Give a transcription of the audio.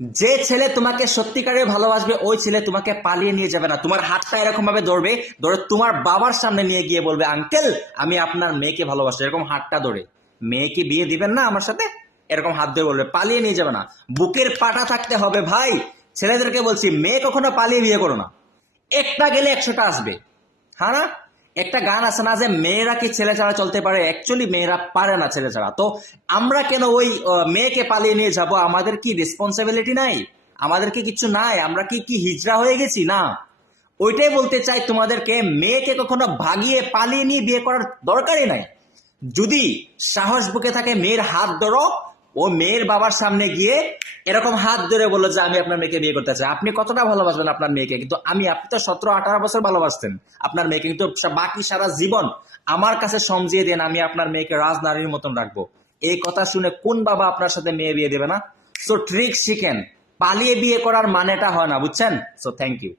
যে ছেলে তোমাকে সত্যিকারের ভালোবাসবে ওই ছেলে তোমাকে পালিয়ে নিয়ে যাবে না, তোমার হাতটা এরকম ভাবে ধরবে, ধরে তোমার বাবার সামনে নিয়ে গিয়ে বলবে আঙ্কেল আমি আপনার মেয়েকে ভালোবাসি, এরকম হাতটা ধরে। মেয়েকে বিয়ে দিবেন না আমার সাথে, এরকম হাত ধরে বলবে, পালিয়ে নিয়ে যাবে না। বুকের পাটা থাকতে হবে ভাই। ছেলেদেরকে বলছি, মেয়ে কখনো পালিয়ে বিয়ে করো না, একটা গেলে 100টা আসবে। হ্যাঁ না, একটা গান আছে না যে মেয়েরা কি ছেলে ছাড়া চলতে পারে, অ্যাকচুয়ালি মেয়েরা পারে না ছেলে ছাড়া। তো আমরা কেন ওই মেয়েকে পালিয়ে নিয়ে যাব? আমাদের কি রেসপন্সিবিলিটি নাই? আমাদের কি কিছু নাই? আমরা কি কি হিজড়া হয়ে গেছি না? ওইটাই বলতে চাই তোমাদেরকে, মেয়েকে কখনো ভাগিয়ে পালিয়ে নিয়ে বিয়ে করার দরকারই নাই। যদি সাহস বুকে থাকে মেয়ের হাত ধরো, ও মেয়ের বাবার সামনে গিয়ে এরকম হাত ধরে বললো যে আমি আপনার মেয়েকে বিয়ে করতে চাই। আপনি কতটা ভালোবাসবেন আপনার মেয়েকে? কিন্তু আপনি তো 17-18 বছর ভালোবাসতেন আপনার মেয়েকে, কিন্তু বাকি সারা জীবন আমার কাছে সমঝিয়ে দেন আমি আপনার মেয়েকে রাজনারীর মতন রাখবো। এই কথা শুনে কোন বাবা আপনার সাথে মেয়ে বিয়ে দেবে না? সো ট্রিক শিখেন, পালিয়ে বিয়ে করার মানেটা হয় না, বুঝছেন? So thank you.